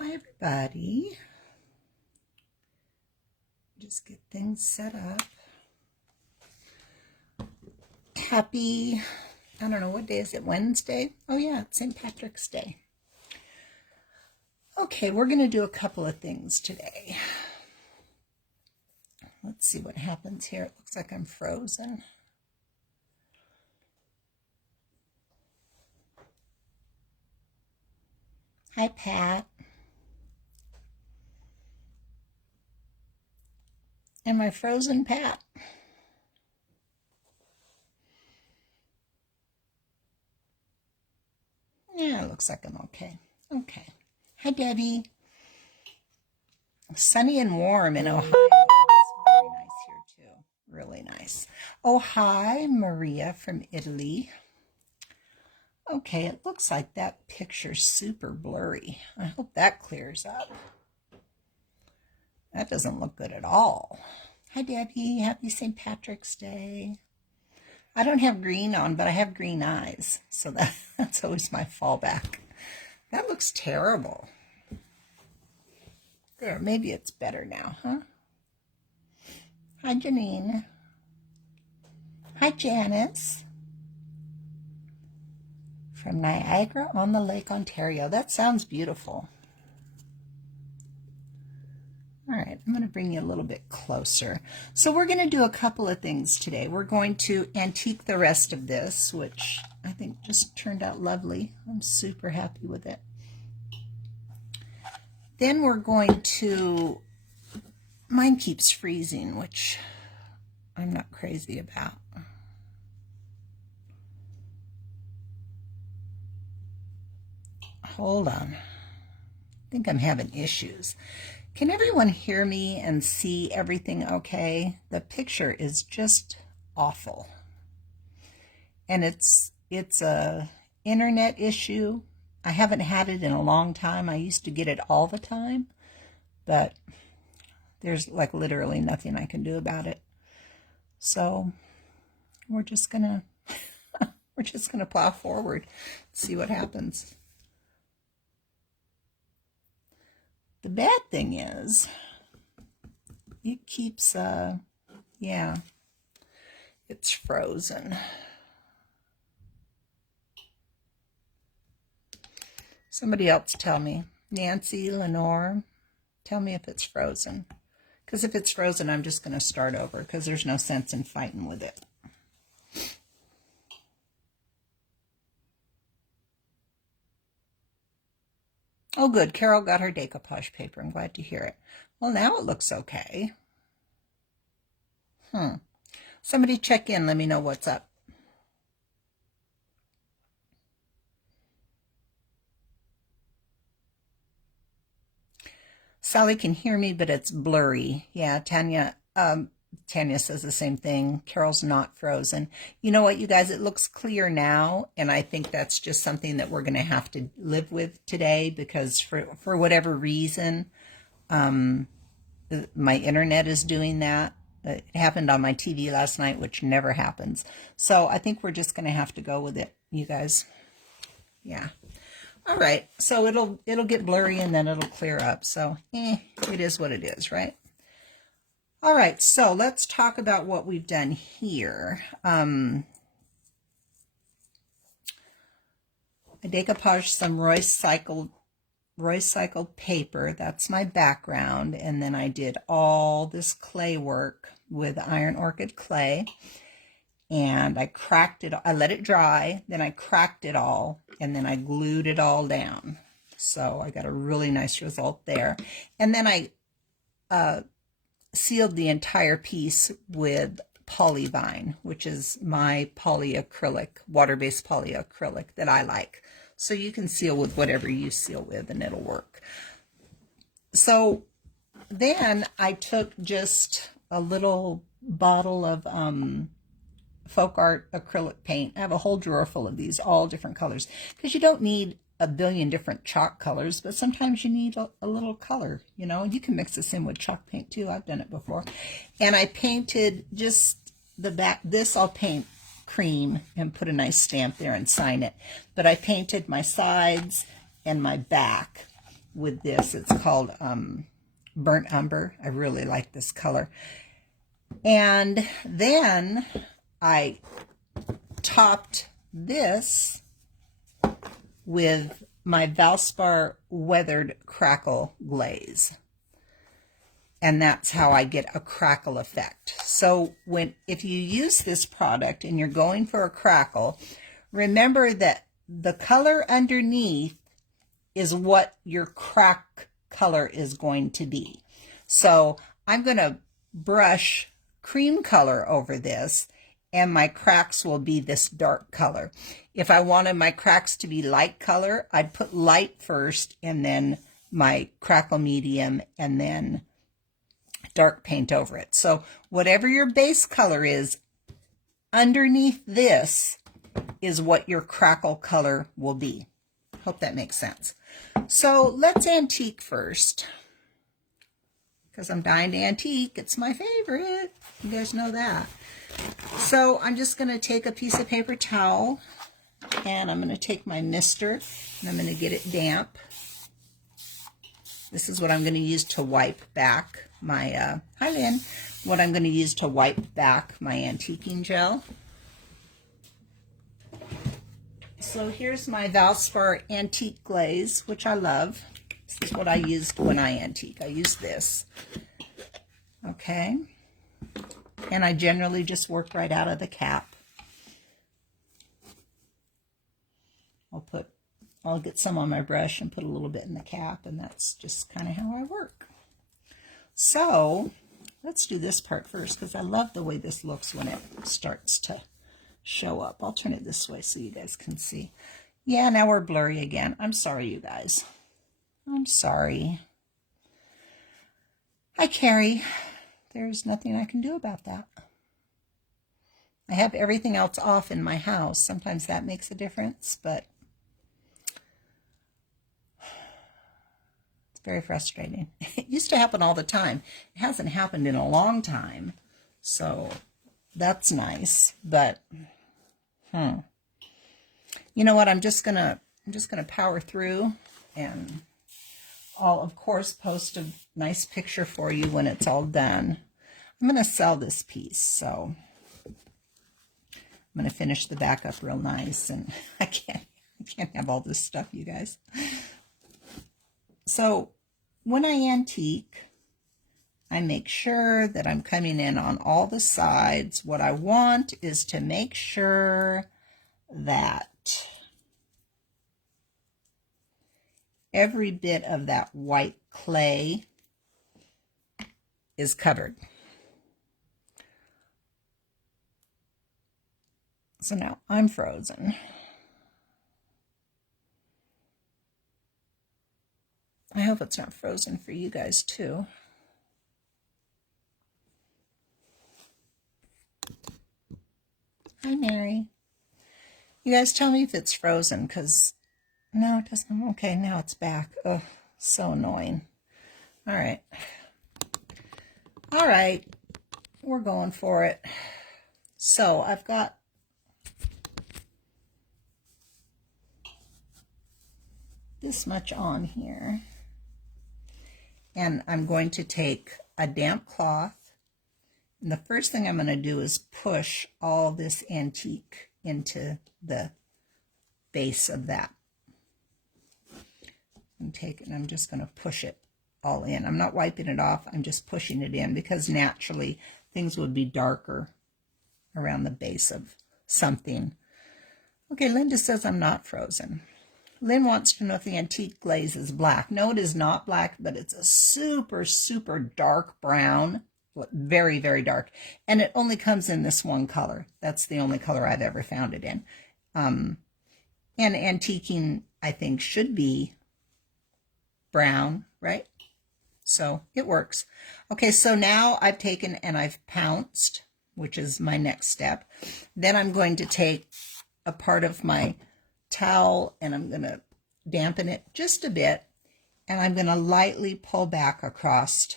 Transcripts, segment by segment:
Hi everybody. Just get things set up. Happy, I don't know, what day is it? Wednesday? Oh yeah, it's St. Patrick's Day. Okay, we're going to do a couple of things today. Let's see what happens here. It looks like I'm frozen. Hi, Pat. Am I frozen, Pat? Yeah, it looks like I'm okay. Okay. Hi, Debbie. Sunny and warm in Ohio. It's very nice here, too. Really nice. Oh, hi, Maria from Italy. Okay, it looks like that picture's super blurry. I hope that clears up. That doesn't look good at all. Hi, Debbie. Happy St. Patrick's Day. I don't have green on, but I have green eyes, so that's always my fallback. That looks terrible. There, maybe it's better now, huh? Hi, Janine. Hi, Janice. From Niagara-on-the-Lake, Ontario. That sounds beautiful. All right, I'm going to bring you a little bit closer. So we're going to do a couple of things today. We're going to antique the rest of this, which I think just turned out lovely. I'm super happy with it. Then we're going to, mine keeps freezing, which I'm not crazy about. Hold on. I think I'm having issues. Can everyone hear me and see everything okay? The picture is just awful. And it's a internet issue. I haven't had it in a long time. I used to get it all the time, but there's like literally nothing I can do about it. So we're just gonna plow forward, see what happens. The bad thing is, it keeps, yeah, it's frozen. Somebody else tell me. Nancy, Lenore, tell me if it's frozen. Because if it's frozen, I'm just going to start over because there's no sense in fighting with it. Oh, good. Carol got her decoupage paper. I'm glad to hear it. Well, now it looks okay. Somebody check in. Let me know what's up. Sally can hear me, but it's blurry. Yeah, Tanya says the same thing. Carol's not frozen. You know what, you guys? It looks clear now, and I think that's just something that we're going to have to live with today because for whatever reason, my internet is doing that. It happened on my TV last night, which never happens. So I think we're just going to have to go with it, you guys. Yeah. All right. So it'll get blurry and then it'll clear up. So it is what it is, right? All right. So let's talk about what we've done here. I decoupaged some recycled paper. That's my background. And then I did all this clay work with iron orchid clay. And I cracked it. I let it dry. Then I cracked it all. And then I glued it all down. So I got a really nice result there. And then I sealed the entire piece with Polyvine, which is my polyacrylic, water-based polyacrylic that I like. So you can seal with whatever you seal with and it'll work. So then I took just a little bottle of folk art acrylic paint. I have a whole drawer full of these, all different colors, because you don't need a billion different chalk colors, but sometimes you need a little color, you know. You can mix this in with chalk paint too. I've done it before. And I painted just the back. This I'll paint cream and put a nice stamp there and sign it. But I painted my sides and my back. with this. It's called Burnt Umber. I really like this color. And then I topped this with my Valspar Weathered Crackle Glaze. And that's how I get a crackle effect. So if you use this product and you're going for a crackle, remember that the color underneath is what your crack color is going to be. So I'm going to brush cream color over this, and my cracks will be this dark color. If I wanted my cracks to be light color, I'd put light first, and then my crackle medium, and then dark paint over it. So whatever your base color is, underneath this is what your crackle color will be. Hope that makes sense. So let's antique first, because I'm dying to antique. It's my favorite. You guys know that. So I'm just going to take a piece of paper towel, and I'm going to take my mister, and I'm going to get it damp. This is what I'm going to use to wipe back my, hi Lynn, what I'm going to use to wipe back my antiquing gel. So here's my Valspar Antique Glaze, which I love. This is what I used when I antique. I use this. Okay. And I generally just work right out of the cap. I'll get some on my brush and put a little bit in the cap, and that's just kind of how I work. So let's do this part first, because I love the way this looks when it starts to show up. I'll turn it this way so you guys can see. Yeah, now we're blurry again. I'm sorry, you guys. I'm sorry. Hi, Carrie. There's nothing I can do about that. I have everything else off in my house. Sometimes that makes a difference, but it's very frustrating. It used to happen all the time. It hasn't happened in a long time, so that's nice. But you know what? I'm just gonna power through, and I'll of course post a nice picture for you when it's all done. I'm gonna sell this piece, so I'm gonna finish the back up real nice, and I can't have all this stuff, you guys. So when I antique, I make sure that I'm coming in on all the sides. What I want is to make sure that every bit of that white clay is covered. So now I'm frozen. I hope it's not frozen for you guys too. Hi, Mary. You guys tell me if it's frozen, because no, it doesn't. Okay, now it's back. Oh, so annoying. All right. All right. We're going for it. So I've got this much on here. And I'm going to take a damp cloth. And the first thing I'm going to do is push all this antique into the base of that. I'm just going to push it all in. I'm not wiping it off. I'm just pushing it in, because naturally things would be darker around the base of something. Okay, Linda says I'm not frozen. Lynn wants to know if the antique glaze is black. No, it is not black, but it's a super, super dark brown. Very, very dark. And it only comes in this one color. That's the only color I've ever found it in. And antiquing, I think, should be brown, right? So it works. Okay, so now I've taken and I've pounced, which is my next step. Then I'm going to take a part of my towel and I'm going to dampen it just a bit, and I'm going to lightly pull back across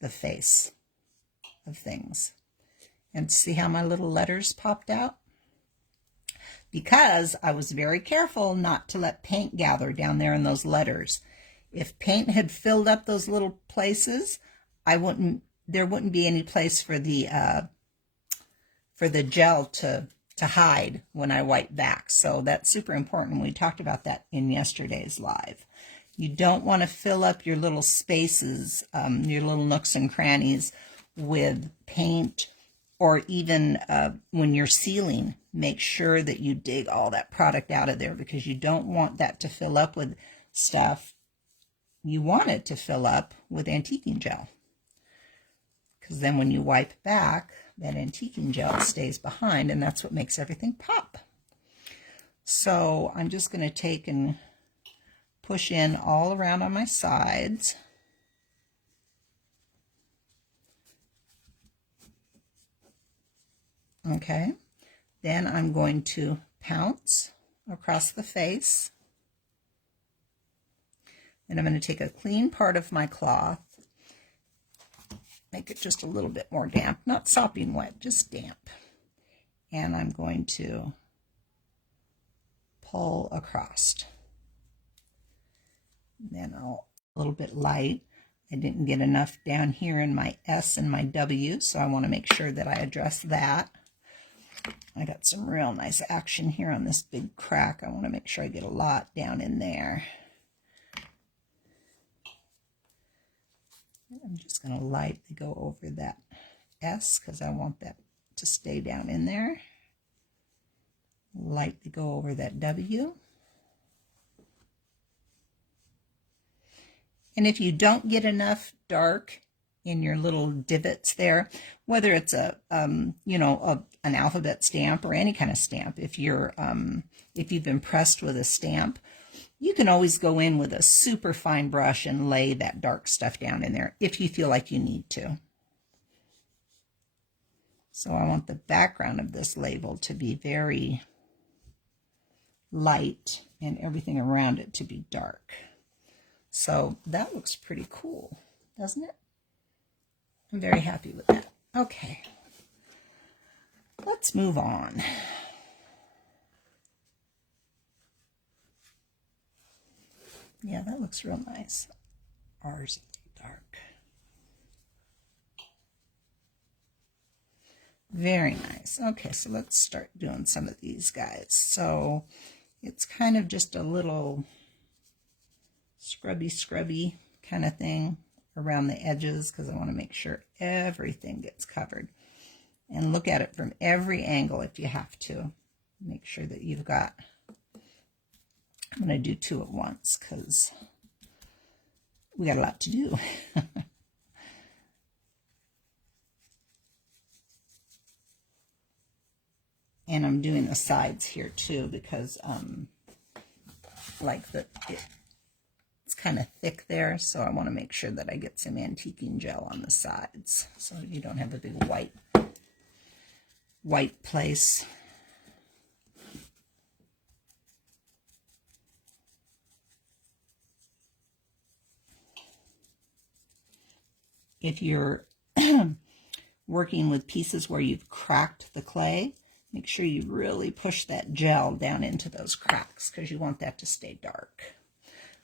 the face of things. And see how my little letters popped out? Because I was very careful not to let paint gather down there in those letters. If paint had filled up those little places, there wouldn't be any place for the gel to hide when I wipe back. So that's super important. We talked about that in yesterday's live. You don't want to fill up your little spaces, your little nooks and crannies with paint, or even when you're sealing, make sure that you dig all that product out of there, because you don't want that to fill up with stuff. You want it to fill up with antiquing gel, because then when you wipe back, that antiquing gel stays behind, and that's what makes everything pop. So I'm just going to take and push in all around on my sides. Okay, then I'm going to pounce across the face. And I'm going to take a clean part of my cloth, make it just a little bit more damp, not sopping wet, just damp. And I'm going to pull across. Then a little bit light. I didn't get enough down here in my S and my W, so I want to make sure that I address that. I got some real nice action here on this big crack. I want to make sure I get a lot down in there. I'm just going to lightly go over that S because I want that to stay down in there. Lightly go over that W. And if you don't get enough dark in your little divots there, whether it's an alphabet stamp or any kind of stamp, if you've impressed with a stamp, you can always go in with a super fine brush and lay that dark stuff down in there if you feel like you need to. So I want the background of this label to be very light and everything around it to be dark. So that looks pretty cool, doesn't it? I'm very happy with that. Okay, let's move on. Yeah, that looks real nice. Ours is dark. Very nice. Okay, so let's start doing some of these guys. So it's kind of just a little scrubby kind of thing around the edges, because I want to make sure everything gets covered. And look at it from every angle if you have to. Make sure that you've got... I'm going to do two at once because we got a lot to do. And I'm doing the sides here too because it's kind of thick there, so I want to make sure that I get some antiquing gel on the sides so you don't have a big white place. If you're working with pieces where you've cracked the clay, make sure you really push that gel down into those cracks because you want that to stay dark.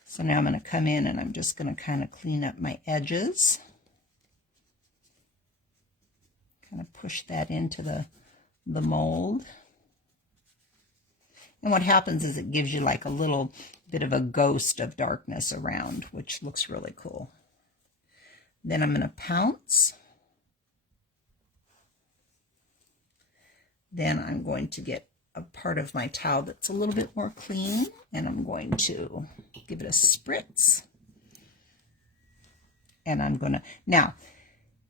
So now I'm going to come in and I'm just going to kind of clean up my edges. Kind of push that into the mold. And what happens is it gives you like a little bit of a ghost of darkness around, which looks really cool. Then I'm going to pounce. Then I'm going to get a part of my towel that's a little bit more clean, and I'm going to give it a spritz. And I'm going to, now,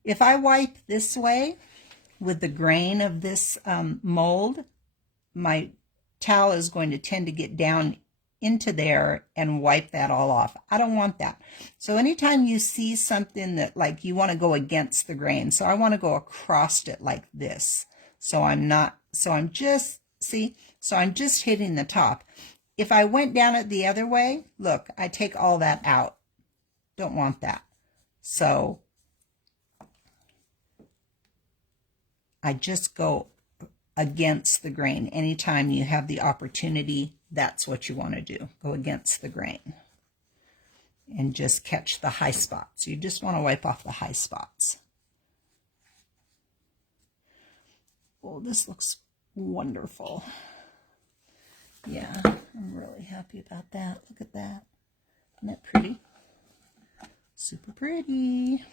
if I wipe this way with the grain of this mold, my towel is going to tend to get down into there and wipe that all off. I don't want that. So anytime you see something that like you want to go against the grain, so I want to go across it like this. So I'm just hitting the top. If I went down it the other way, look, I take all that out. Don't want that. So I just go against the grain. Anytime you have the opportunity, that's what you want to do. Go against the grain. and just catch the high spots. You just want to wipe off the high spots. Oh, this looks wonderful. Yeah, I'm really happy about that. Look at that. Isn't that pretty? Super pretty.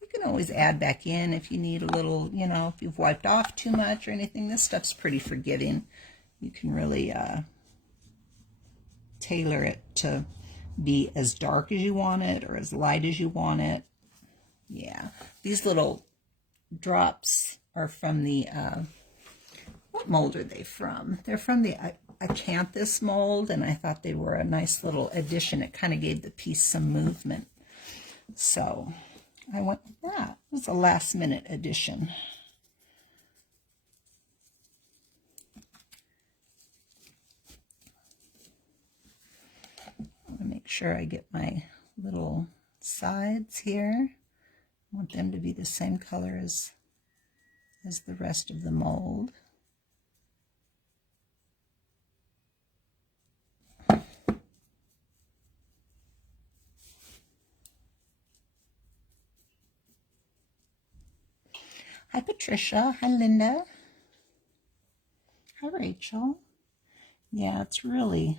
You can always add back in if you need a little, you know, if you've wiped off too much or anything. This stuff's pretty forgiving. You can really tailor it to be as dark as you want it or as light as you want it. Yeah, these little drops are from the, what mold are they from? They're from the Acanthus mold, and I thought they were a nice little addition. It kind of gave the piece some movement. So I went with that. It was a last minute addition. I want to make sure I get my little sides here. I want them to be the same color as the rest of the mold. Hi Patricia, hi Linda, hi Rachel. Yeah, it's really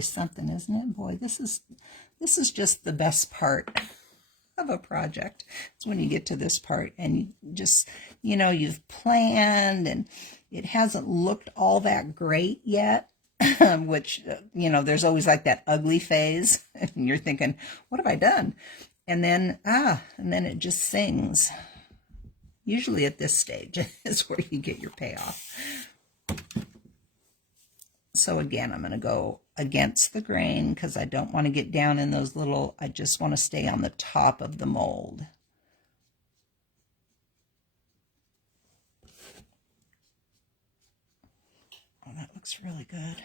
something, isn't it? Boy, this is just the best part of a project. It's when you get to this part and you just, you know, you've planned and it hasn't looked all that great yet, which, you know, there's always like that ugly phase and you're thinking, what have I done? And then it just sings. Usually at this stage is where you get your payoff. So again, I'm going to go against the grain because I don't want to get down in those little, I just want to stay on the top of the mold. Oh, that looks really good.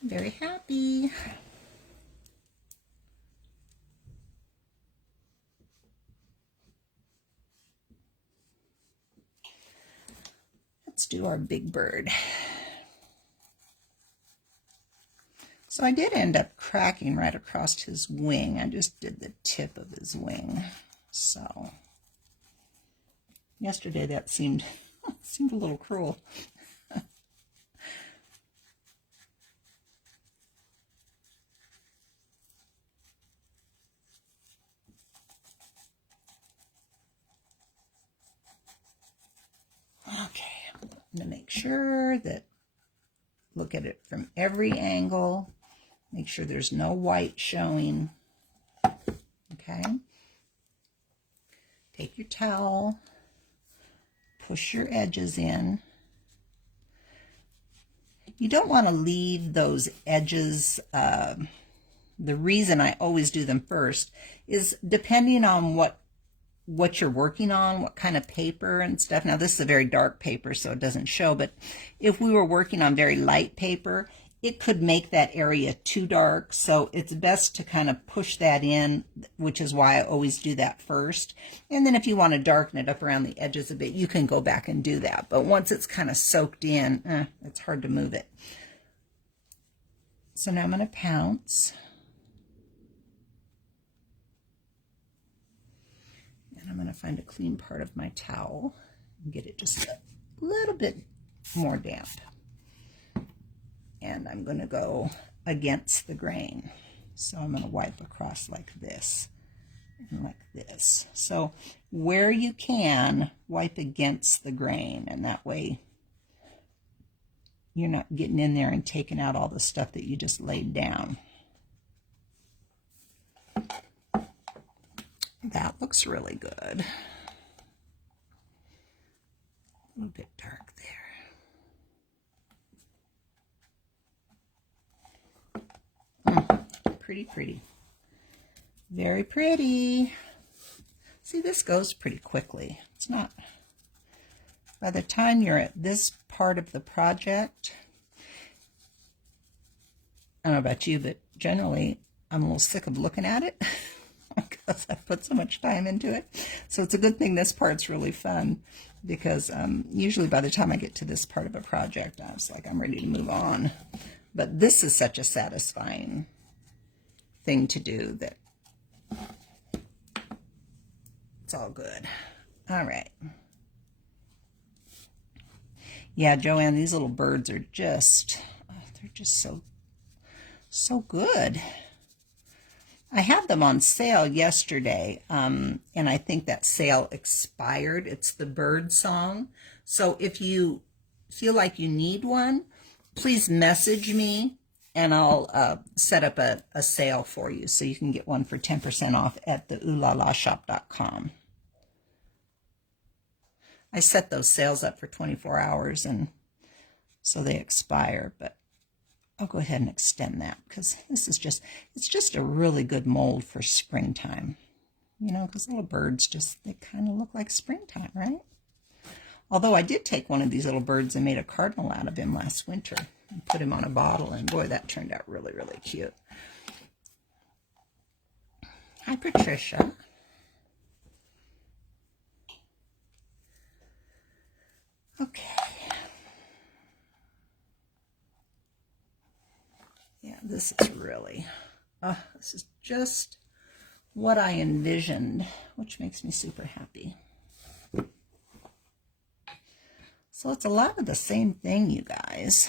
I'm very happy. Let's do our big bird. So I did end up cracking right across his wing. I just did the tip of his wing. So yesterday that seemed a little cruel. Okay, I'm going to make sure that, look at it from every angle, make sure there's no white showing. Okay, take your towel, push your edges in. You don't want to leave those edges. The reason I always do them first is depending on what you're working on, what kind of paper and stuff. Now this is a very dark paper, so it doesn't show, but if we were working on very light paper, it could make that area too dark. So it's best to kind of push that in, which is why I always do that first. And then if you want to darken it up around the edges a bit, you can go back and do that. But once it's kind of soaked in, it's hard to move it. So now I'm going to pounce. I'm going to find a clean part of my towel and get it just a little bit more damp. And I'm going to go against the grain. So I'm going to wipe across like this and like this. So where you can, wipe against the grain, and that way you're not getting in there and taking out all the stuff that you just laid down. That looks really good. A little bit dark there. Pretty, pretty. Very pretty. See, this goes pretty quickly. It's not, by the time you're at this part of the project, I don't know about you, but generally I'm a little sick of looking at it. Because I've put so much time into it. So it's a good thing this part's really fun, because usually by the time I get to this part of a project, I was like, I'm ready to move on. But this is such a satisfying thing to do that it's all good. All right. Yeah, Joanne, these little birds are just, they're just so good. I had them on sale yesterday, and I think that sale expired. It's the bird song. So if you feel like you need one, please message me, and I'll set up a sale for you so you can get one for 10% off at the oolalashop.com. I set those sales up for 24 hours, and so they expire, but I'll go ahead and extend that because this is just, it's just a really good mold for springtime. You know, because little birds just, they kind of look like springtime, right? Although I did take one of these little birds and made a cardinal out of him last winter and put him on a bottle, and boy, that turned out really, really cute. Hi, Patricia. Okay. Yeah, this is really, this is just what I envisioned, which makes me super happy. So it's a lot of the same thing, you guys.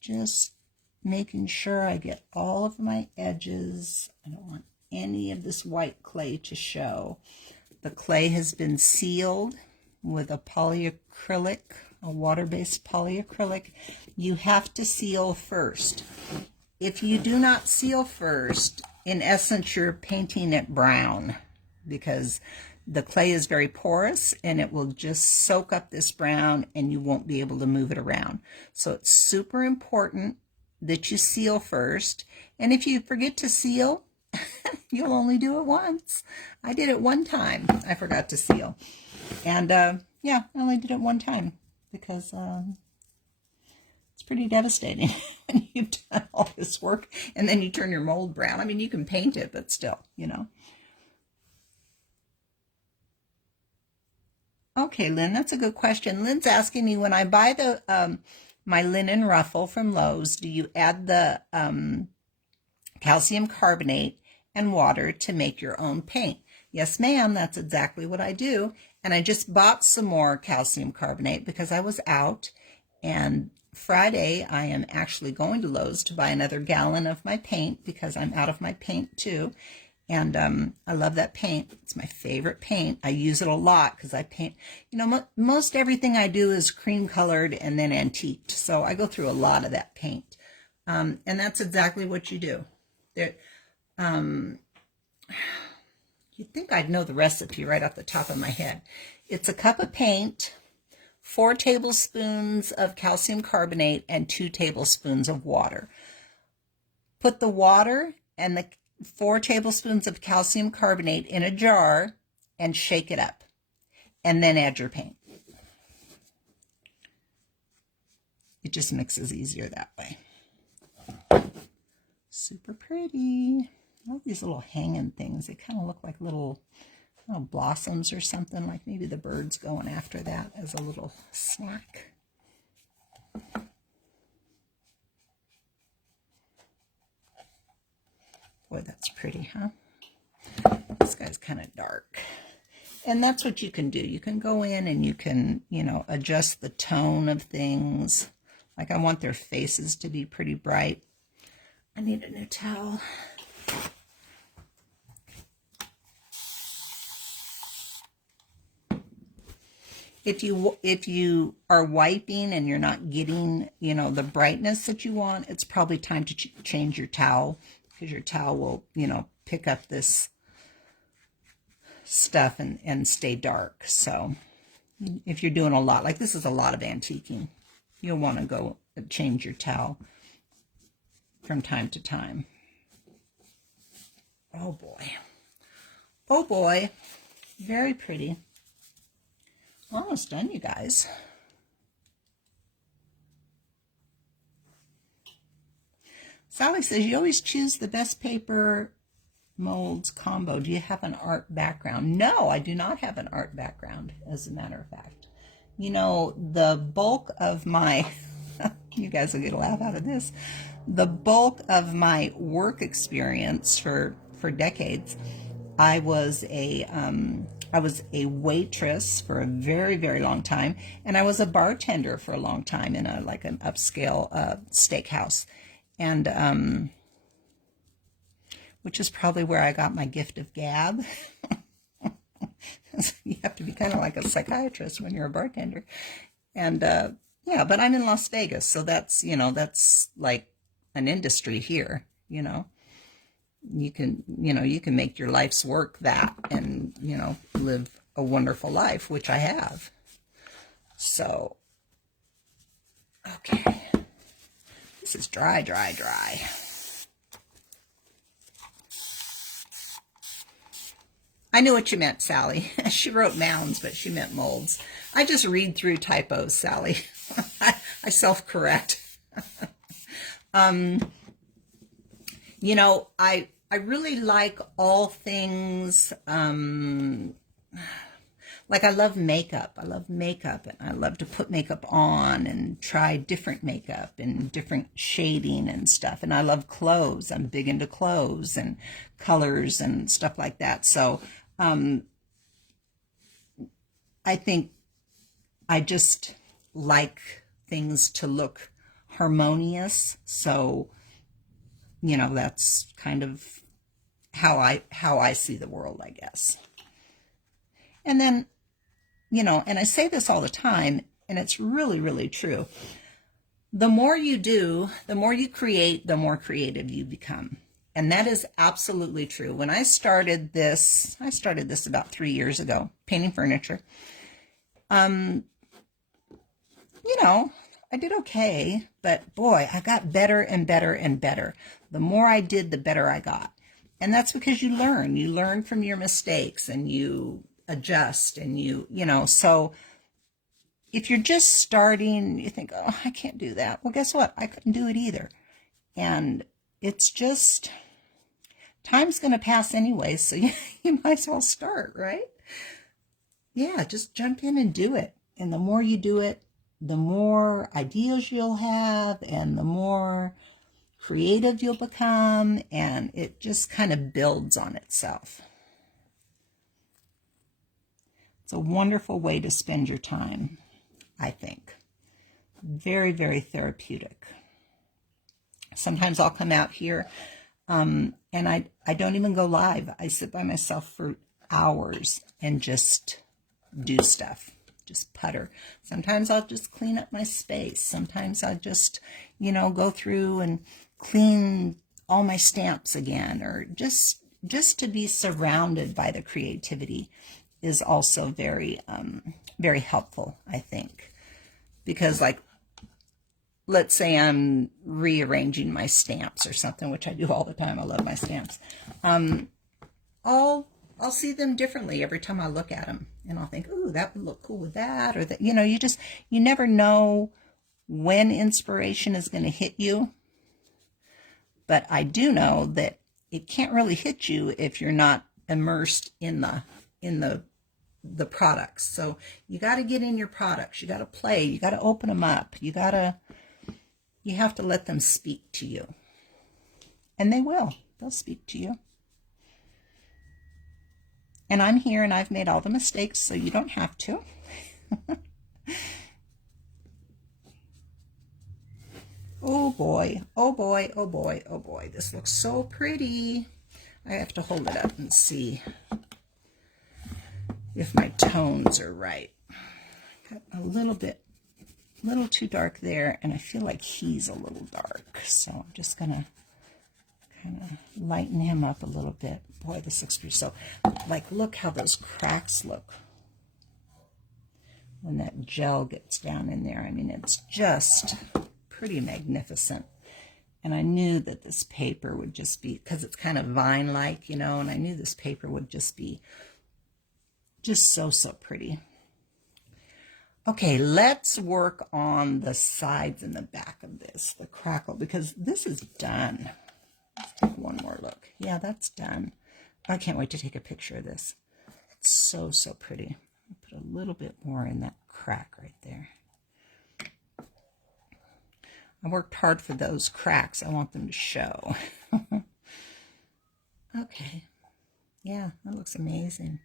Just making sure I get all of my edges. I don't want any of this white clay to show. The clay has been sealed with a polyacrylic, a water-based polyacrylic. You have to seal first. If you do not seal first, in essence, you're painting it brown because the clay is very porous and it will just soak up this brown and you won't be able to move it around. So it's super important that you seal first. And if you forget to seal, you'll only do it once. I did it one time. I forgot to seal. And yeah, I only did it one time because it's pretty devastating when you've done all this work and then you turn your mold brown. I mean, you can paint it, but still, you know. Okay, Lynn, that's a good question. Lynn's asking me, when I buy the my linen ruffle from Lowe's, do you add the calcium carbonate and water to make your own paint? Yes, ma'am, that's exactly what I do. And I just bought some more calcium carbonate because I was out. And Friday, I am actually going to Lowe's to buy another gallon of my paint because I'm out of my paint too. And I love that paint. It's my favorite paint. I use it a lot because I paint, you know, most everything I do is cream colored and then antiqued. So I go through a lot of that paint. And that's exactly what you do. There, you'd think I'd know the recipe right off the top of my head. It's a cup of paint, 4 tablespoons of calcium carbonate, and 2 tablespoons of water. Put the water and the 4 tablespoons of calcium carbonate in a jar and shake it up, and then add your paint. It just mixes easier that way. Super pretty. I love these little hanging things. They kind of look like little blossoms or something, like maybe the bird's going after that as a little snack. Boy, that's pretty, huh? This guy's kind of dark. And that's what you can do. You can go in and you can, you know, adjust the tone of things. Like I want their faces to be pretty bright. I need a new towel. If you are wiping and you're not getting, you know, the brightness that you want, it's probably time to change your towel, because your towel will, you know, pick up this stuff and stay dark. So if you're doing a lot, like this is a lot of antiquing, you'll want to go change your towel from time to time. Oh boy. Oh boy. Very pretty. Almost done, you guys. Sally says, you always choose the best paper molds combo. Do you have an art background? No, I do not have an art background, as a matter of fact. You know, the bulk of my You guys will get a laugh out of this. The bulk of my work experience for decades, I was a waitress for a very, very long time, and I was a bartender for a long time in an upscale steakhouse, and which is probably where I got my gift of gab. You have to be kind of like a psychiatrist when you're a bartender, and yeah, but I'm in Las Vegas, so that's that's like an industry here. You can make your life's work that, and live a wonderful life, which I have. So okay, this is dry. I knew what you meant, Sally. She wrote mounds, but she meant molds. I just read through typos, Sally. I self-correct. I really like all things, like I love makeup. I love makeup, and I love to put makeup on and try different makeup and different shading and stuff. And I love clothes. I'm big into clothes and colors and stuff like that. So I think I just like things to look harmonious. So that's kind of how I see the world, I guess. And then, and I say this all the time, and it's really, really true. The more you do, the more you create, the more creative you become. And that is absolutely true. When I started this about 3 years ago, painting furniture. I did okay, but boy, I got better and better and better. The more I did, the better I got. And that's because you learn from your mistakes, and you adjust, and so if you're just starting, you think, oh, I can't do that. Well, guess what? I couldn't do it either. And it's just, time's going to pass anyway, so you might as well start, right? Yeah, just jump in and do it. And the more you do it, the more ideas you'll have, and the more creative you'll become, and it just kind of builds on itself. It's a wonderful way to spend your time, I think. Very, very therapeutic. Sometimes I'll come out here and I don't even go live. I sit by myself for hours and just do stuff. Just putter. Sometimes I'll just clean up my space. Sometimes I'll just, go through and clean all my stamps again, or just to be surrounded by the creativity is also very, very helpful, I think. Because let's say I'm rearranging my stamps or something, which I do all the time. I love my stamps. I'll see them differently every time I look at them, and I'll think, ooh, that would look cool with that, or that. You never know when inspiration is going to hit you. But I do know that it can't really hit you if you're not immersed in the products. So you got to get in your products. You got to play. You got to open them up. You have to let them speak to you. And they will. They'll speak to you. And I'm here, and I've made all the mistakes, so you don't have to. Oh boy, oh boy, oh boy, oh boy. This looks so pretty. I have to hold it up and see if my tones are right. Got a little too dark there, and I feel like he's a little dark. So I'm just gonna kind of lighten him up a little bit. Boy, this looks pretty. So, look how those cracks look when that gel gets down in there. I mean, it's just pretty magnificent. And I knew that this paper would just be, because it's kind of vine-like, and I knew this paper would just be just so pretty. Okay, let's work on the sides and the back of this, the crackle, because this is done. Let's take one more look. Yeah, that's done. I can't wait to take a picture of this. It's so pretty. I'll put a little bit more in that crack right there. I worked hard for those cracks. I want them to show. Okay. Yeah, that looks amazing.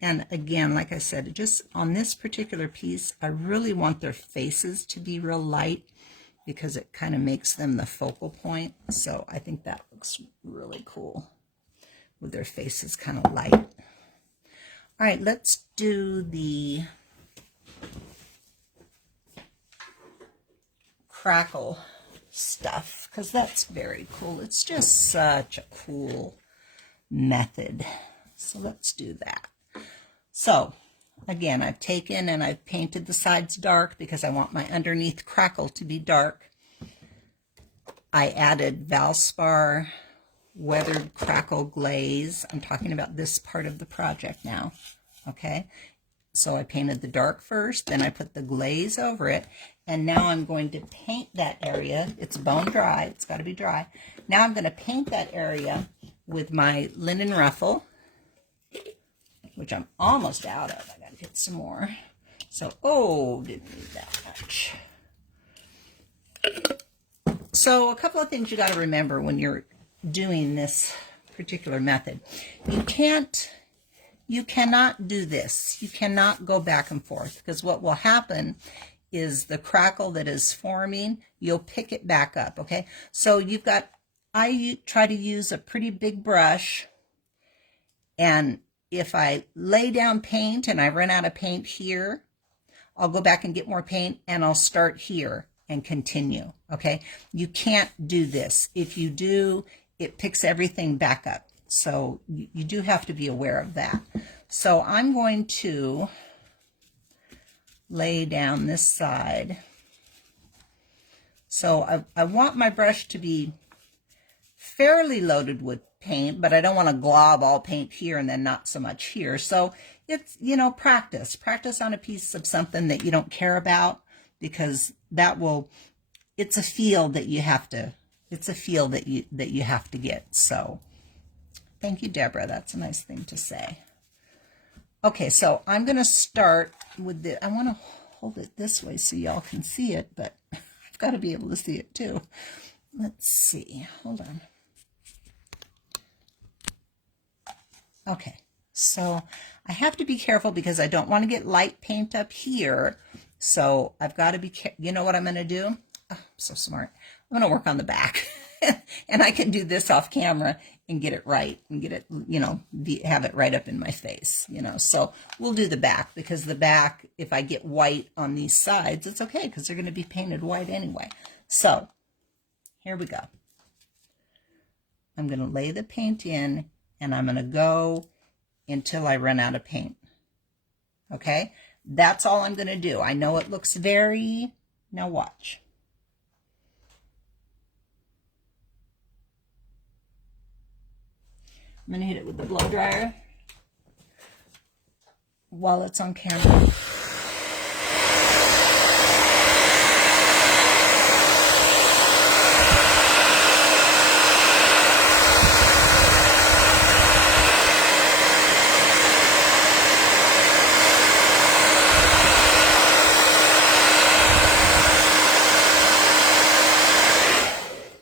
And again, like I said, just on this particular piece, I really want their faces to be real light because it kind of makes them the focal point. So I think that looks really cool with their faces kind of light. All right, let's do the Crackle stuff because that's very cool. It's just such a cool method. So let's do that. So again, I've taken and I've painted the sides dark because I want my underneath crackle to be dark. I added Valspar weathered crackle glaze. I'm talking about this part of the project now. Okay, so I painted the dark first, then I put the glaze over it, and now I'm going to paint that area. It's bone dry, it's got to be dry. Now I'm going to paint that area with my linen ruffle, which I'm almost out of. I got to get some more. So, oh, didn't need that much. So a couple of things you got to remember when you're doing this particular method. You cannot do this. You cannot go back and forth because what will happen is the crackle that is forming, you'll pick it back up, okay? So you've got, I try to use a pretty big brush, and if I lay down paint and I run out of paint here, I'll go back and get more paint and I'll start here and continue, okay? You can't do this. If you do, it picks everything back up. So you do have to be aware of that. So I'm going to lay down this side. So I want my brush to be fairly loaded with paint, but I don't want to glob all paint here and then not so much here. So it's, you know, practice on a piece of something that you don't care about, because that will, it's a feel that you have to, get. So thank you, Deborah. That's a nice thing to say. Okay, so I'm going to start with the, I want to hold it this way so y'all can see it, but I've got to be able to see it too. Let's see. Hold on. Okay, so I have to be careful because I don't want to get light paint up here. So I've got to be, you know what I'm going to do? Oh, I'm so smart. I'm going to work on the back. And I can do this off camera and get it right and get it, you know, have it right up in my face, you know. So we'll do the back, because the back, if I get white on these sides, it's okay because they're going to be painted white anyway. So here we go. I'm going to lay the paint in and I'm going to go until I run out of paint. Okay, that's all I'm going to do. I know it looks very, now watch. I'm going to hit it with the blow dryer while it's on camera.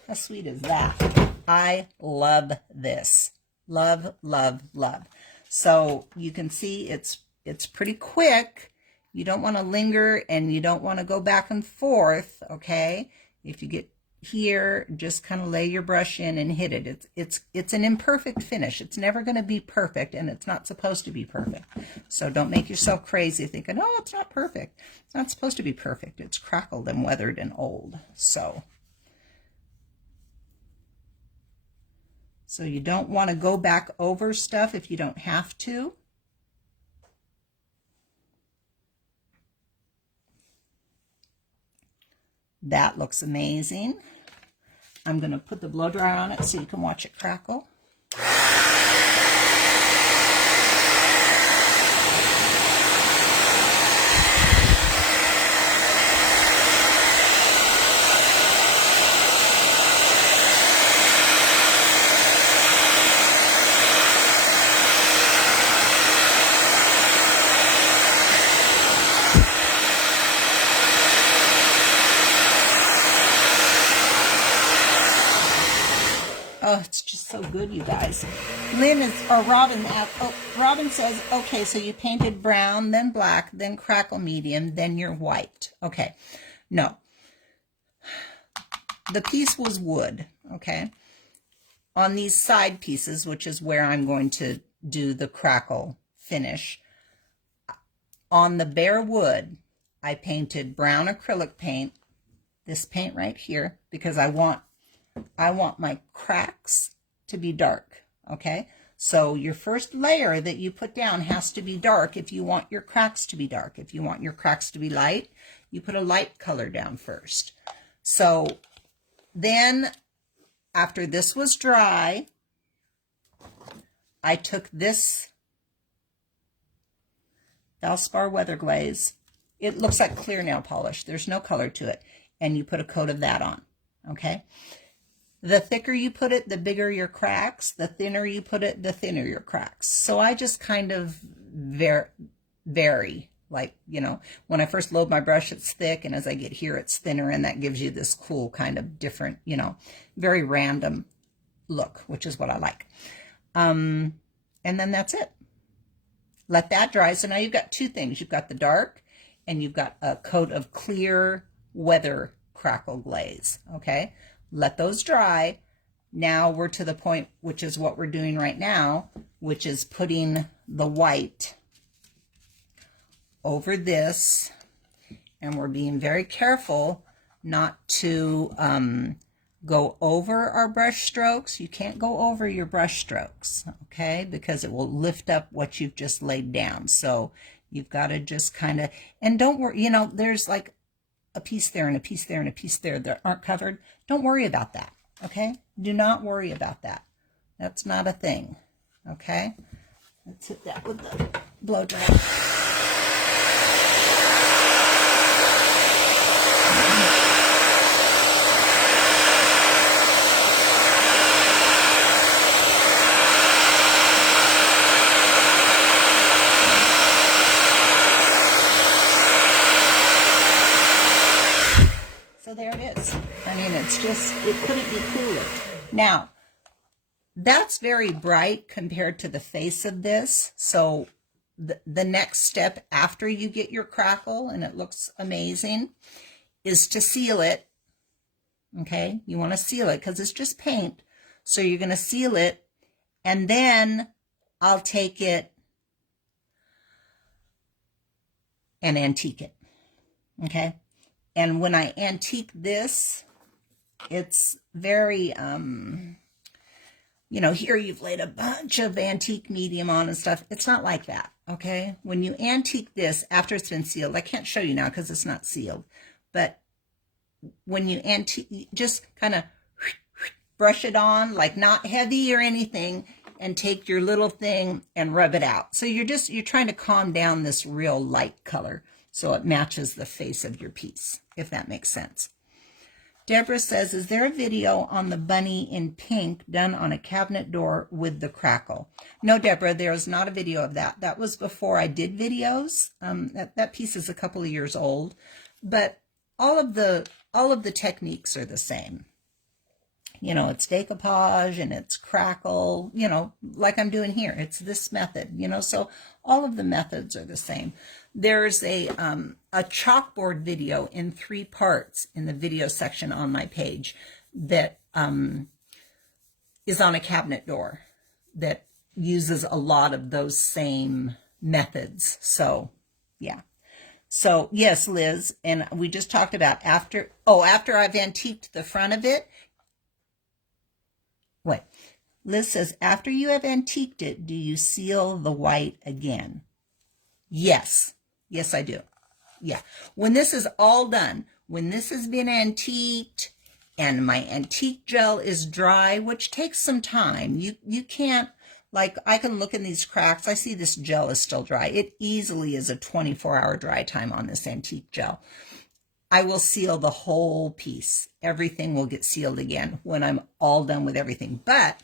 How sweet is that? I love this. Love, love, love. So you can see it's pretty quick. You don't want to linger and you don't want to go back and forth, okay? If you get here, just kind of lay your brush in and hit it. It's an imperfect finish. It's never going to be perfect, and it's not supposed to be perfect. So don't make yourself crazy thinking, oh, it's not perfect. It's not supposed to be perfect. It's crackled and weathered and old. So you don't want to go back over stuff if you don't have to. That looks amazing. I'm going to put the blow dryer on it so you can watch it crackle. Oh, it's just so good, you guys. Robin says, okay, so you painted brown, then black, then crackle medium, then your white. Okay, no. The piece was wood, okay? On these side pieces, which is where I'm going to do the crackle finish, on the bare wood, I painted brown acrylic paint, this paint right here, because I want my cracks to be dark, okay? So your first layer that you put down has to be dark if you want your cracks to be dark. If you want your cracks to be light, you put a light color down first. So then after this was dry, I took this Valspar Weather Glaze. It looks like clear nail polish. There's no color to it. And you put a coat of that on, okay? The thicker you put it, the bigger your cracks. The thinner you put it, the thinner your cracks. So I just kind of vary. Like, you know, when I first load my brush, it's thick, and as I get here, it's thinner, and that gives you this cool kind of different, you know, very random look, which is what I like. And then that's it. Let that dry. So now you've got two things. You've got the dark, and you've got a coat of clear weather crackle glaze, okay? Let those dry. Now we're to the point, which is what we're doing right now, which is putting the white over this, and we're being very careful not to go over our brush strokes. You can't go over your brush strokes, okay, because it will lift up what you've just laid down. So you've got to just kind of, and don't worry, you know, there's like a piece there and a piece there and a piece there that aren't covered. Don't worry about that, okay? Do not worry about that. That's not a thing, okay? Let's hit that with the blow dry. So there it is. I mean, it's just, it couldn't be cooler. Now, that's very bright compared to the face of this. So the next step after you get your crackle, and it looks amazing, is to seal it. Okay, you want to seal it because it's just paint. So you're going to seal it, and then I'll take it and antique it. Okay. And when I antique this, it's very, you know, here you've laid a bunch of antique medium on and stuff. It's not like that, okay? When you antique this, after it's been sealed, I can't show you now because it's not sealed, but when you antique, just kind of brush it on, like not heavy or anything, and take your little thing and rub it out. So you're trying to calm down this real light color so it matches the face of your piece, if that makes sense. Deborah says, is there a video on the bunny in pink done on a cabinet door with the crackle? No, Deborah, there is not a video of that. That was before I did videos. That piece is a couple of years old, but all of the techniques are the same. You know, it's decoupage and it's crackle, you know, like I'm doing here. It's this method, you know, so all of the methods are the same. There's a chalkboard video in 3 parts in the video section on my page that is on a cabinet door that uses a lot of those same methods. So, yeah. So, yes, Liz, and we just talked about after I've antiqued the front of it. Wait, Liz says, after you have antiqued it, do you seal the white again? Yes. Yes, I do. Yeah. When this is all done, when this has been antiqued and my antique gel is dry, which takes some time, you can't, like, I can look in these cracks. I see this gel is still dry. It easily is a 24-hour dry time on this antique gel. I will seal the whole piece. Everything will get sealed again when I'm all done with everything. But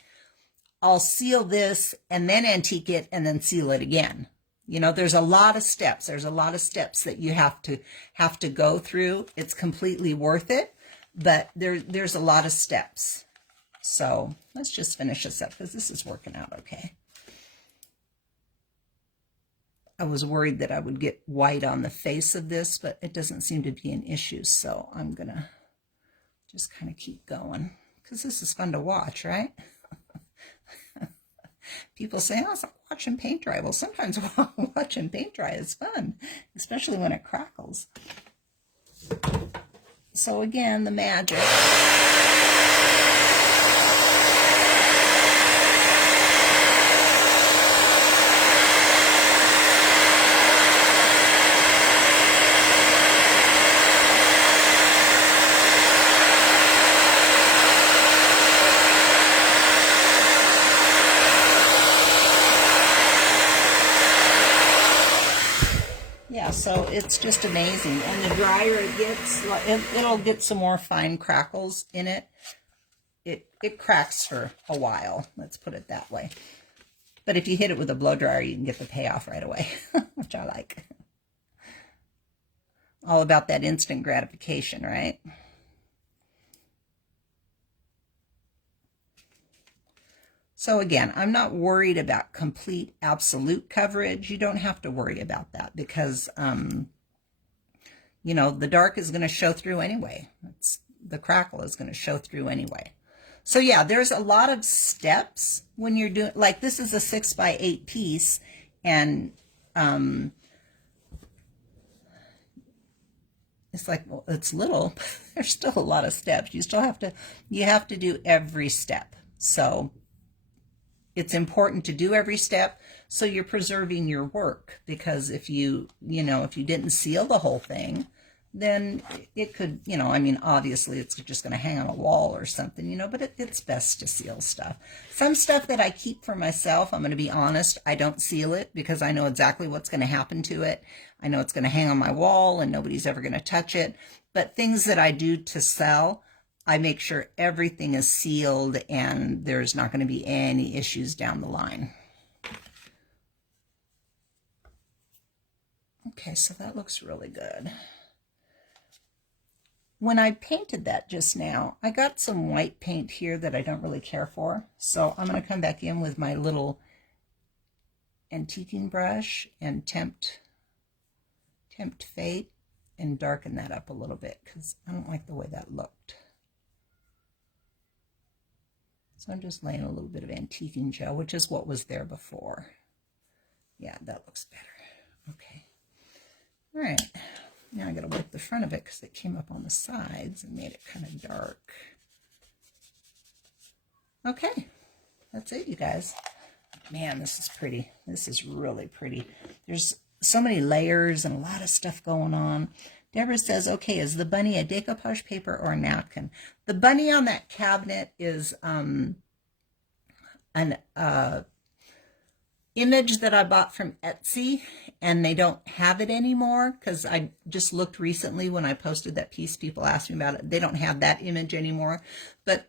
I'll seal this and then antique it and then seal it again. You know, there's a lot of steps. There's a lot of steps that you have to go through. It's completely worth it, but there's a lot of steps. So let's just finish this up because this is working out okay. I was worried that I would get white on the face of this, but it doesn't seem to be an issue. So I'm going to just kind of keep going because this is fun to watch, right? People say, oh, it's like watching paint dry. Well, sometimes watching paint dry is fun, especially when it crackles. So again, the magic. Yeah, so it's just amazing. And the drier it gets, it'll get some more fine crackles in it. It cracks for a while, let's put it that way. But if you hit it with a blow dryer, you can get the payoff right away, which I like. All about that instant gratification, right? So again, I'm not worried about complete absolute coverage. You don't have to worry about that because, you know, the dark is going to show through anyway. The crackle is going to show through anyway. So yeah, there's a lot of steps when you're doing, like this is a 6x8 piece, and it's like, well, it's little, but there's still a lot of steps. You have to do every step. So it's important to do every step so you're preserving your work, because if you didn't seal the whole thing, then it could, I mean, obviously it's just going to hang on a wall or something, but it's best to seal stuff. Some stuff that I keep for myself, I'm going to be honest, I don't seal it because I know exactly what's going to happen to it. I know it's going to hang on my wall and nobody's ever going to touch it. But things that I do to sell, I make sure everything is sealed and there's not going to be any issues down the line. Okay, so that looks really good. When I painted that just now, I got some white paint here that I don't really care for. So I'm going to come back in with my little antiquing brush and tempt fate and darken that up a little bit because I don't like the way that looked. So I'm just laying a little bit of antiquing gel, which is what was there before. Yeah, that looks better. Okay. All right. Now I got to wipe the front of it because it came up on the sides and made it kind of dark. Okay. That's it, you guys. Man, this is pretty. This is really pretty. There's so many layers and a lot of stuff going on. Deborah says, okay, is the bunny a decoupage paper or a napkin? The bunny on that cabinet is an image that I bought from Etsy, and they don't have it anymore because I just looked recently when I posted that piece. People asked me about it. They don't have that image anymore. But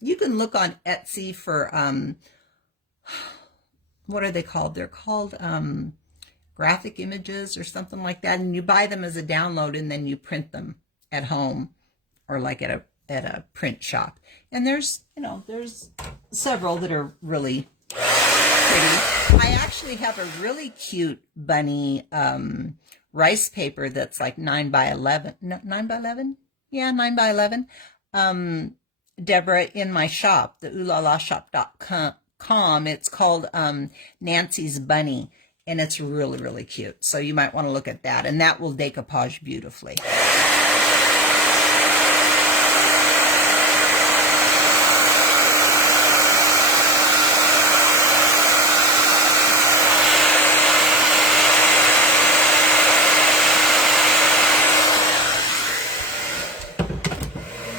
you can look on Etsy for, what are they called? They're called graphic images or something like that, and you buy them as a download and then you print them at home or like at a print shop. And there's several that are really pretty. I actually have a really cute bunny rice paper that's like 9 by 11. No, 9 by 11? Yeah, 9 by 11. Deborah, in my shop, the oolalashop.com, it's called Nancy's Bunny. And it's really, really cute. So you might want to look at that. And that will decoupage beautifully.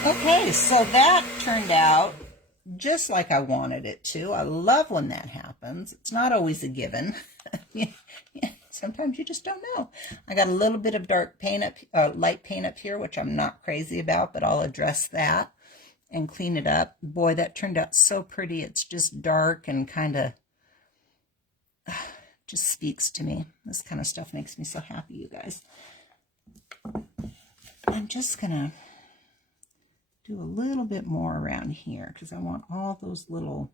Okay, so that turned out just like I wanted it to. I love when that happens. It's not always a given. Sometimes you just don't know. I got a little bit of dark paint up, light paint up here, which I'm not crazy about, but I'll address that and clean it up. Boy, that turned out so pretty. It's just dark and kind of just speaks to me. This kind of stuff makes me so happy, you guys. I'm just gonna do a little bit more around here because I want all those little,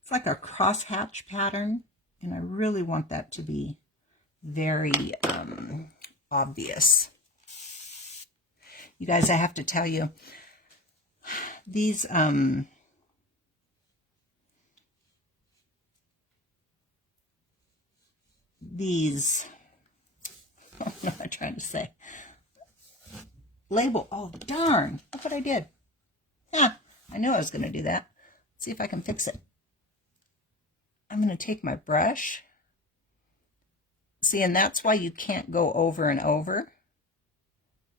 it's like a crosshatch pattern, and I really want that to be very obvious. You guys, I have to tell you, these what am I trying to say? Label, oh darn, look what I did. Yeah, I knew I was going to do that. Let's see if I can fix it. I'm going to take my brush. See, and that's why you can't go over and over,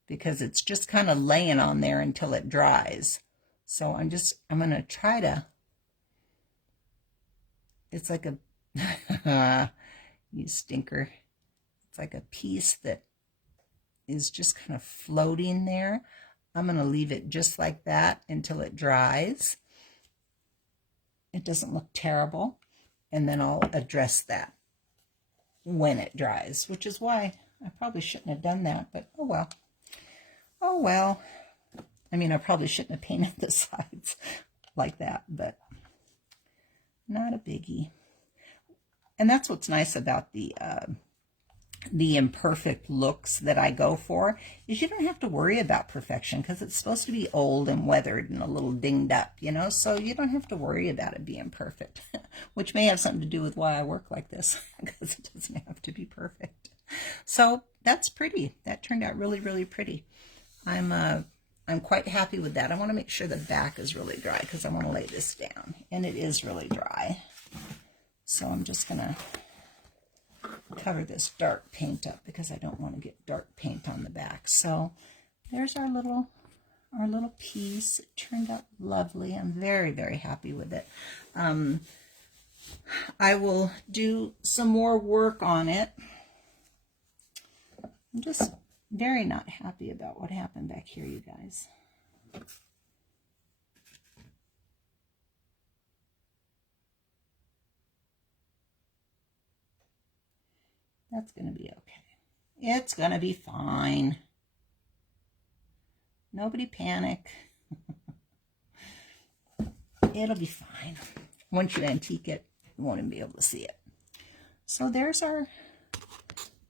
because it's just kind of laying on there until it dries. So I'm going to try to, it's like a, you stinker. It's like a piece that is just kind of floating there. I'm going to leave it just like that until it dries. It doesn't look terrible. And then I'll address that when it dries, which is why I probably shouldn't have done that, but oh well. Oh well. I mean, I probably shouldn't have painted the sides like that, but not a biggie. And that's what's nice about the imperfect looks that I go for, is you don't have to worry about perfection, because it's supposed to be old and weathered and a little dinged up, you know, so you don't have to worry about it being perfect, which may have something to do with why I work like this, because it doesn't have to be perfect. So that's pretty. That turned out really, really pretty. I'm quite happy with that. I want to make sure the back is really dry because I want to lay this down, and it is really dry. So I'm just going to cover this dark paint up because I don't want to get dark paint on the back. So there's our little piece. It turned out lovely. I'm very, very happy with it. I will do some more work on it. I'm just very not happy about what happened back here, you guys. That's going to be okay. It's going to be fine. Nobody panic. It'll be fine. Once you antique it, you won't even be able to see it. So there's our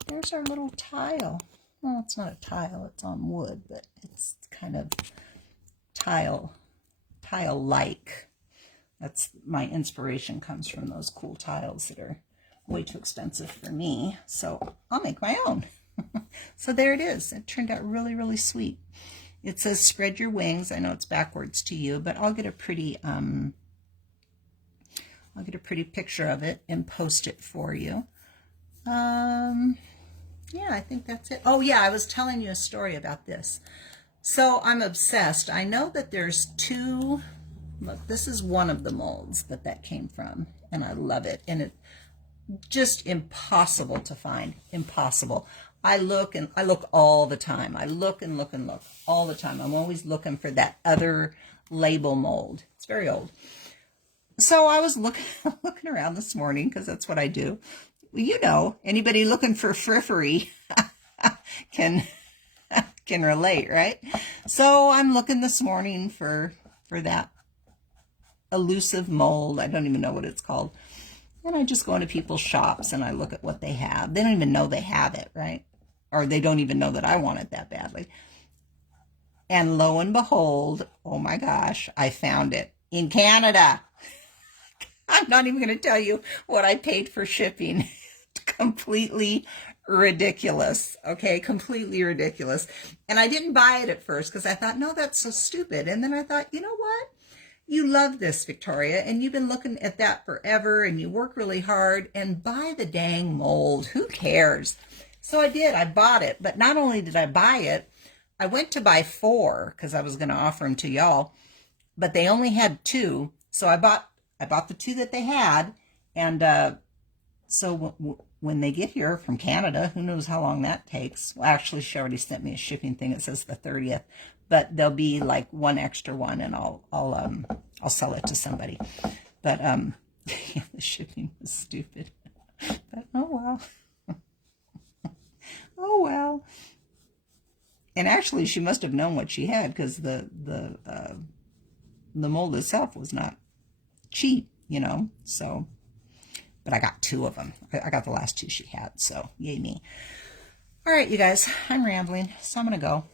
little tile. Well, it's not a tile, it's on wood, but it's kind of tile-like. That's my inspiration, comes from those cool tiles that are way too expensive for me, so I'll make my own. So there it is. It turned out really, really sweet. It says spread your wings. I know it's backwards to you, but I'll get a pretty picture of it and post it for you. Yeah, I think that's it. Oh yeah, I was telling you a story about this. So I'm obsessed. I know that there's two, look, this is one of the molds that came from, and I love it. And it just impossible to find, impossible. I look all the time. I look and look and look all the time. I'm always looking for that other label mold. It's very old. So I was looking around this morning, because that's what I do. You know, anybody looking for frippery can relate, right? So I'm looking this morning for that elusive mold. I don't even know what it's called. And I just go into people's shops and I look at what they have. They don't even know they have it, right? Or they don't even know that I want it that badly. And lo and behold, oh my gosh, I found it in Canada. I'm not even going to tell you what I paid for shipping. Completely ridiculous. Okay, completely ridiculous. And I didn't buy it at first because I thought, no, that's so stupid. And then I thought, you know what? You love this, Victoria, and you've been looking at that forever, and you work really hard, and buy the dang mold. Who cares? So I did. I bought it. But not only did I buy it, I went to buy 4 because I was going to offer them to y'all, but they only had 2. So I bought the 2 that they had, and so when they get here from Canada, who knows how long that takes? Well, actually, she already sent me a shipping thing. It says the 30th, but there'll be like one extra one, and I'll sell it to somebody. But yeah, the shipping was stupid. But oh well, oh well. And actually, she must have known what she had, because the mold itself was not cheap, you know. So, but I got 2 of them. I got the last 2 she had, so yay me. All right, you guys, I'm rambling, so I'm gonna go.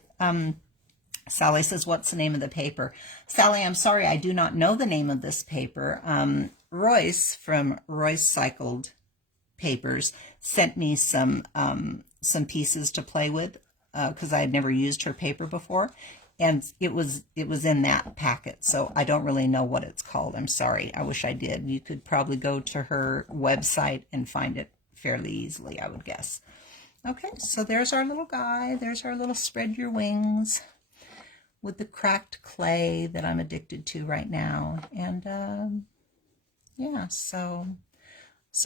Sally says, what's the name of the paper? Sally, I'm sorry, I do not know the name of this paper. Royce from Royce Cycled Papers sent me some pieces to play with, because I had never used her paper before, and it was in that packet, so I don't really know what it's called. I'm sorry. I wish I did. You could probably go to her website and find it fairly easily, I would guess. Okay, so there's our little guy. There's our little spread your wings with the cracked clay that I'm addicted to right now. And yeah, so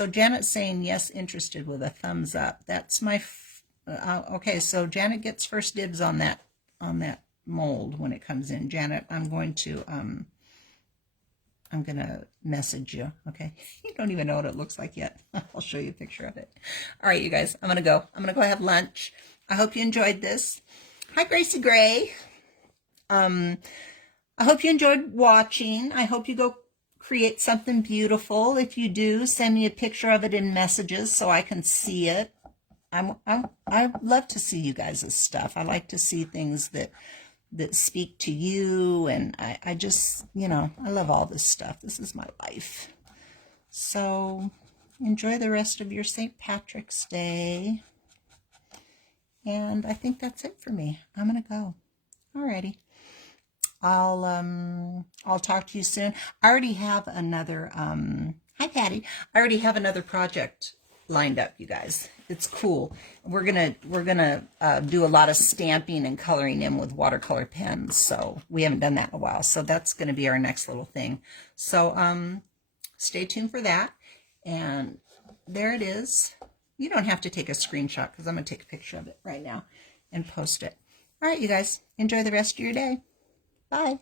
Janet's saying yes, interested, with a thumbs up. That's my okay, so Janet gets first dibs on that mold when it comes in. Janet, I'm going to message you, okay? You don't even know what it looks like yet. I'll show you a picture of it. All right, you guys, I'm gonna go have lunch. I hope you enjoyed this. Hi, Gracie Gray. I hope you enjoyed watching. I hope you go create something beautiful. If you do, send me a picture of it in messages so I can see it. I love to see you guys' stuff. I like to see things that speak to you, and I just, you know, I love all this stuff. This is my life. So enjoy the rest of your St. Patrick's Day. And I think that's it for me. I'm gonna go. Alrighty. I'll talk to you soon. I already have another hi Patty. I already have another project lined up, you guys. It's cool. We're gonna do a lot of stamping and coloring in with watercolor pens. So we haven't done that in a while. So that's gonna be our next little thing. So stay tuned for that. And there it is. You don't have to take a screenshot, because I'm gonna take a picture of it right now and post it. All right, you guys, enjoy the rest of your day. Bye.